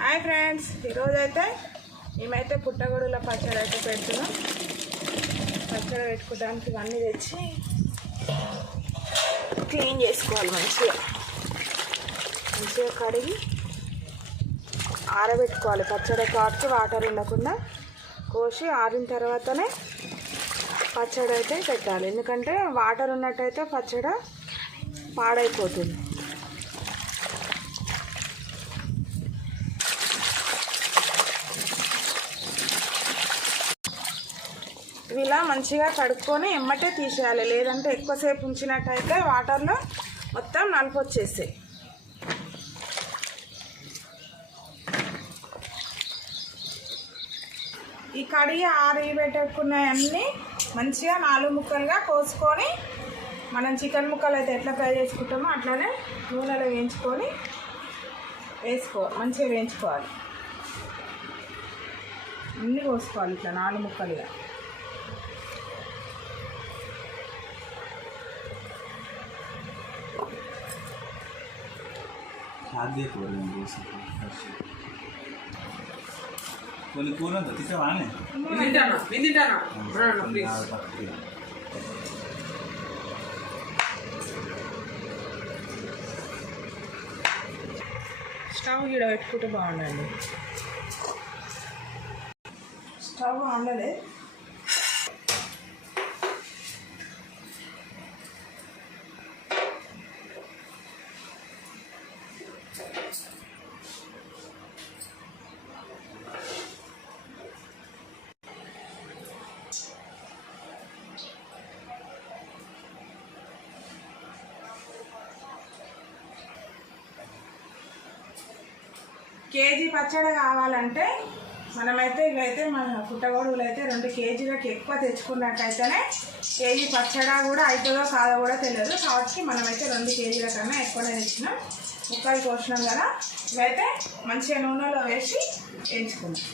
Hi friends ఈరోజైతే మేమైతే పుట్టగొడుగుల పచ్చడి అయితే పెడుతున్నాం. పచ్చడి పెట్టుకోవడానికి ఇవన్నీ తెచ్చి క్లీన్ చేసుకోవాలి మంచిగా. మంచిగా కడిగి ఆరబెట్టుకోవాలి. పచ్చడి కాచి వాటర్ ఉండకుండా కోసి ఆరిన తర్వాతనే పచ్చడి అయితే పెట్టాలి. ఎందుకంటే వాటర్ ఉన్నట్టయితే పచ్చడి పాడైపోతుంది. ఇలా మంచిగా కడుక్కొని ఎమ్మటే తీసేయాలి. లేదంటే ఎక్కువసేపు ఉంచినట్టయితే వాటర్లో మొత్తం నలుపు వచ్చేసాయి ఈ కడిగి ఆరి పెట్టుకున్నవన్నీ మంచిగా నాలుగు ముక్కలుగా కోసుకొని మనం చికెన్ ముక్కలు అయితే ఎట్లా ఫ్రై చేసుకుంటామో అట్లానే నూనెలో వేయించుకొని వేసుకో మంచిగా వేయించుకోవాలి. అన్నీ కోసుకోవాలి ఇట్లా నాలుగు ముక్కలుగా. ఖాద్య కూర కొన్ని కూర ఉందా తింటాను నేను తింటాను ప్లీజ్ స్టవ్ ఈడ పెట్టుకుంటే బాగుండండి స్టవ్ ఆన్లలే కేజీ పచ్చడి కావాలంటే మనమైతే ఇవైతే మన పుట్టగొడుగులు అయితే రెండు కేజీలకు ఎక్కువ తెచ్చుకున్నట్టయితేనే కేజీ పచ్చడి కూడా అవుతుందో కాదో కూడా తెలియదు. కాబట్టి మనమైతే రెండు కేజీల కన్నా ఎక్కువనే తెచ్చినాం. ముక్కలు కోసినాం కదా. ఇవైతే మంచిగా నూనెలో వేసి వేయించుకుందాం.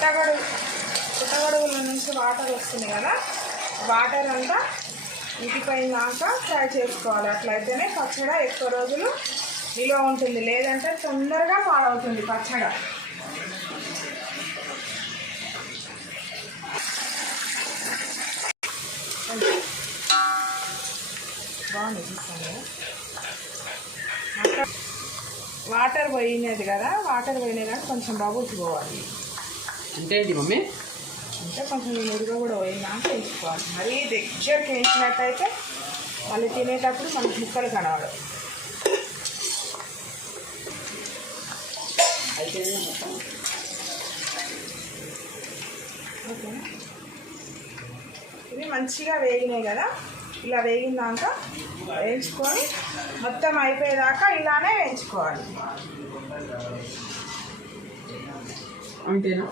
పుట్టగడు పుట్టగడుగుల నుంచి వాటర్ వస్తుంది కదా వాటర్ అంతా ఇంటిపోయినాక ఫ్రై చేసుకోవాలి. అట్లయితేనే పచ్చడి ఎక్కువ రోజులు నిల్వ ఉంటుంది. లేదంటే తొందరగా పాడవుతుంది పచ్చడి. బాగుంది చూస్తాను. వాటర్ పోయినది కదా వాటర్ పోయినాయి కానీ కొంచెం బబుల్స్ పోవాలి. అంటే ఏంటి మమ్మీ? అంటే కొంచెం మురుగా కూడా పోయినాక వేసుకోవాలి. మరీ దగ్గరికి వేసినట్టయితే మళ్ళీ తినేటప్పుడు మనకి ముక్కలు కనవడం అయితే మొత్తం. ఓకేనా? ఇవి మంచిగా వేగినాయి కదా? ఇలా వేగిందాక వేయించుకొని మొత్తం అయిపోయేదాకా ఇలానే వేయించుకోవాలి. అంతేనా?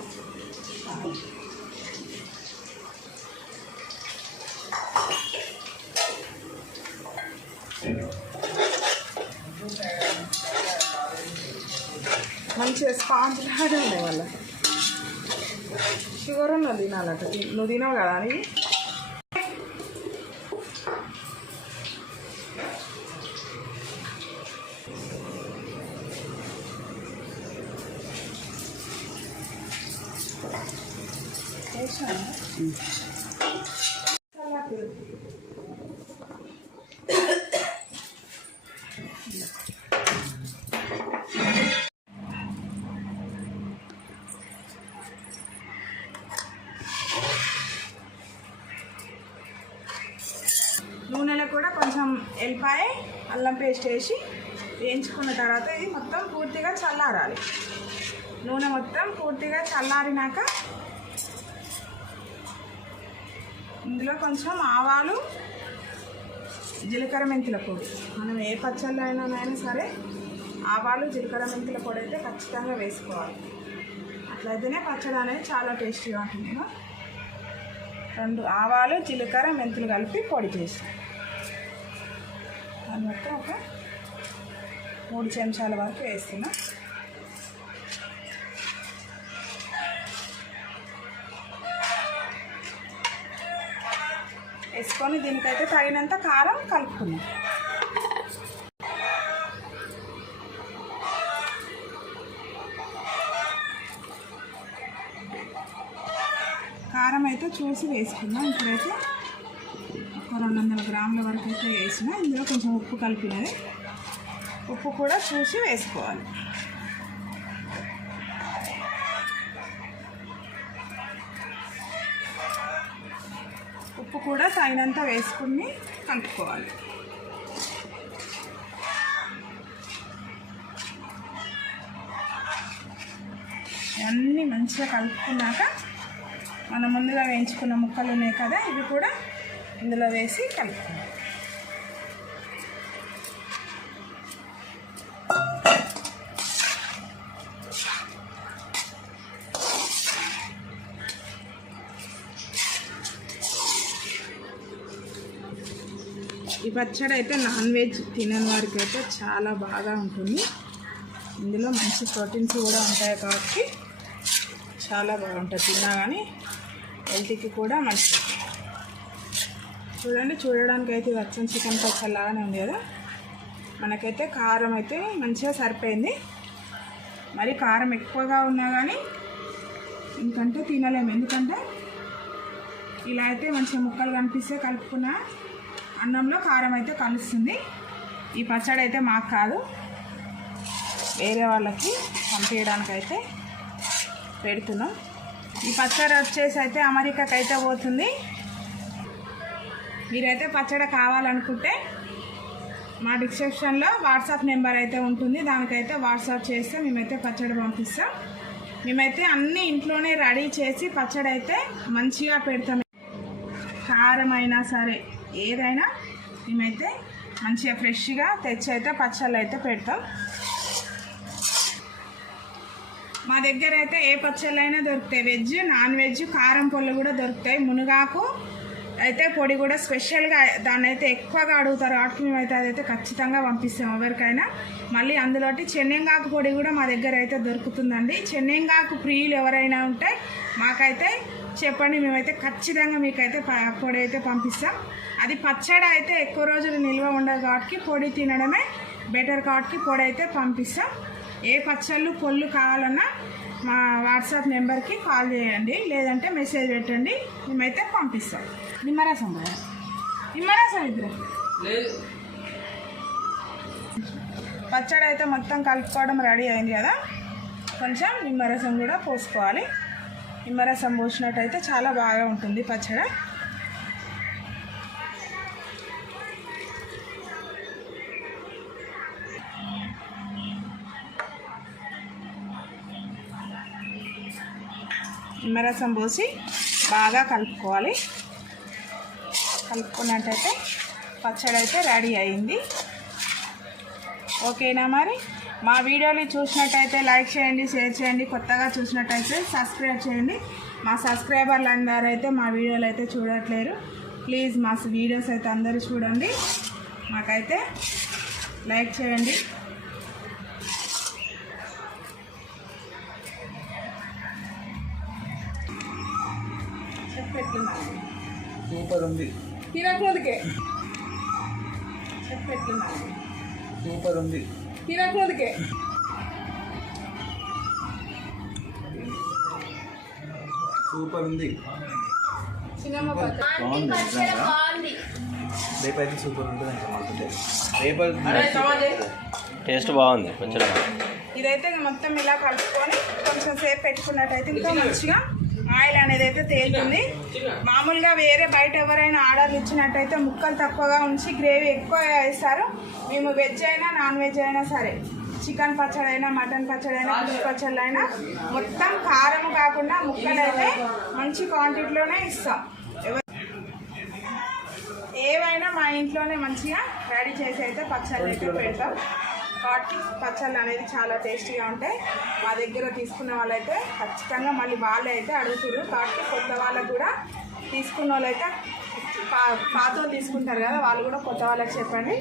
మంచిగా స్పాంజ్ లాగా ఉండే వాళ్ళ. షుగర్ ఉన్నది తినాలంట. నువ్వు తినవు కదా అని? నూనెలో కూడా కొంచెం ఎల్లిపాయ అల్లం పేస్ట్ వేసి వేయించుకున్న తర్వాత ఇది మొత్తం పూర్తిగా చల్లారాలి. నూనె మొత్తం పూర్తిగా చల్లారినాక ఇందులో కొంచెం ఆవాలు జీలకర్ర మెంతుల పొడి. మనం ఏ పచ్చళ్ళు అయినా సరే ఆవాలు జీలకర్ర మెంతుల పొడి అయితే ఖచ్చితంగా వేసుకోవాలి. అట్లయితేనే పచ్చడి అనేది చాలా టేస్టీగా ఉంటుంది. రెండు ఆవాలు జీలకర్ర మెంతులు కలిపి పొడి చేసి దాన్ని మొత్తం ఒక మూడు చెంచాల వరకు వేస్తున్నాం. వేసుకొని దీనికైతే తగినంత కారం కలుపుకున్నాం కారం అయితే చూసి వేసుకున్నాం ఇప్పుడైతే ఒక రెండు వందల గ్రాముల వరకు అయితే వేసిన. ఇందులో కొంచెం ఉప్పు కలిపినది. ఉప్పు కూడా చూసి వేసుకోవాలి. ఉప్పు కూడా తగినంత వేసుకుని కలుపుకోవాలి. అన్నీ మంచిగా కలుపుకున్నాక మనం ముందుగా వేయించుకున్న ముక్కలు ఉన్నాయి కదా ఇవి కూడా ఇందులో వేసి కలుపుకోవాలి ఈ పచ్చడి అయితే నాన్ వెజ్ తినని వారికి అయితే చాలా బాగా ఉంటుంది. ఇందులో మంచి ప్రోటీన్స్ కూడా ఉంటాయి కాబట్టి చాలా బాగుంటుంది. తిన్నా కానీ హెల్త్కి కూడా మంచిది. చూడండి చూడడానికి అయితే ఇది అచ్చం చికెన్ పచ్చలాగానే ఉంది కదా. మనకైతే కారం అయితే మంచిగా సరిపోయింది. మరి కారం ఎక్కువగా ఉన్నా కానీ ఇంకంటే తినలేము. ఎందుకంటే ఇలా అయితే మంచిగా ముక్కలు కనిపిస్తే కలుపుకున్నా అన్నంలో కారం అయితే కలుస్తుంది. ఈ పచ్చడి అయితే మాకు కాదు. వేరే వాళ్ళకి పంపించడానికి అయితే పెడుతున్నాం. ఈ పచ్చడి వచ్చేసి అయితే అమెరికాకి అయితే పోతుంది. మీరైతే పచ్చడి కావాలనుకుంటే మా డిస్క్రిప్షన్లో వాట్సాప్ నెంబర్ అయితే ఉంటుంది. దానికైతే వాట్సాప్ చేస్తే మేమైతే పచ్చడి పంపిస్తాం. మేమైతే అన్నీ ఇంట్లోనే రెడీ చేసి పచ్చడి అయితే మంచిగా పెడతాం. కారం అయినా సరే. ఏదైనా మేమైతే మంచిగా ఫ్రెష్గా తెచ్చి అయితే పచ్చళ్ళు అయితే పెడతాం. మా దగ్గర అయితే ఏ పచ్చళ్ళు అయినా దొరుకుతాయి. వెజ్ నాన్ వెజ్ కారం పొళ్ళు కూడా దొరుకుతాయి. మునగాకు అయితే పొడి కూడా స్పెషల్గా దాన్ని అయితే ఎక్కువగా అడుగుతారు. కాబట్టి మేమైతే అదైతే ఖచ్చితంగా పంపిస్తాం ఎవరికైనా. మళ్ళీ అందులోటి చెన్నెంగాకు పొడి కూడా మా దగ్గర అయితే దొరుకుతుందండి. చెన్నెంగాకు ప్రియులు ఎవరైనా ఉంటే మాకైతే చెప్పండి. మేమైతే ఖచ్చితంగా మీకైతే పొడి అయితే పంపిస్తాం. అది పచ్చడి అయితే ఎక్కువ రోజులు నిల్వ ఉండదు కాబట్టి పొడి తినడమే బెటర్ కాబట్టి పొడి అయితే పంపిస్తాం. ఏ పచ్చళ్ళు పొళ్ళు కావాలన్నా మా వాట్సాప్ నెంబర్కి కాల్ చేయండి లేదంటే మెసేజ్ పెట్టండి మేమైతే పంపిస్తాం. నిమ్మరసం కదా? నిమ్మరసం ఇద్దరు. పచ్చడి అయితే మొత్తం కలుపుకోవడం రెడీ అయింది కదా? కొంచెం నిమ్మరసం కూడా పోసుకోవాలి. నిమ్మరసం పోసినట్టయితే చాలా బాగా ఉంటుంది పచ్చడి. నిమ్మరసం పోసి బాగా కలుపుకోవాలి. కలుపుకున్నట్టయితే పచ్చడి అయితే రెడీ అయింది. ఓకేనా మరి? మా వీడియోని చూసినట్టయితే లైక్ చేయండి షేర్ చేయండి కొత్తగా చూసినట్టయితే సబ్స్క్రైబ్ చేయండి. మా సబ్స్క్రైబర్లు అందరూ అయితే మా వీడియోలు అయితే చూడట్లేరు. ప్లీజ్ మా వీడియోస్ అయితే అందరూ చూడండి. మాకైతే లైక్ చేయండి. సూపర్ ఉంది. తినకూడదుకే. చెప్పెట్లున్నాను సూపర్ ఉంది. తినకూడదుకే. సూపర్ ఉంది. పక్క బాగుంది నిజంగా? రేపైతే సూపర్ ఉంటుంది సమాజ్ టేస్ట్ బాగుంది పచ్చడి ఇదైతే మొత్తం ఇలా కలుపుకొని కొంచెం సేపు పెట్టుకున్నట్టయితే ఇంకా మంచిగా ఆయిల్ అనేది అయితే తేలుతుంది. మామూలుగా వేరే బయట ఎవరైనా ఆర్డర్లు ఇచ్చినట్టయితే ముక్కలు తక్కువగా ఉంచి గ్రేవీ ఎక్కువ వేస్తారు. మేము వెజ్ అయినా నాన్ వెజ్ అయినా సరే చికెన్ పచ్చడి అయినా మటన్ పచ్చడి అయినా ఫిష్ పచ్చడి అయినా మొత్తం కారం కాకుండా ముక్కలు అయితే మంచి క్వాంటిటీలోనే ఇస్తాం. ఏవైనా మా ఇంట్లోనే మంచిగా రెడీ చేసి అయితే పచ్చళ్ళు అయితే పెడతాం. కాబట్టి పచ్చళ్ళు అనేది చాలా టేస్టీగా ఉంటాయి. మా దగ్గర తీసుకున్న వాళ్ళైతే ఖచ్చితంగా మళ్ళీ వాళ్ళే అయితే అడుగుతున్నారు కాబట్టి కొత్త వాళ్ళకు కూడా తీసుకున్న వాళ్ళైతే పా పాతలు తీసుకుంటారు కదా వాళ్ళు కూడా కొత్త వాళ్ళకి చెప్పండి.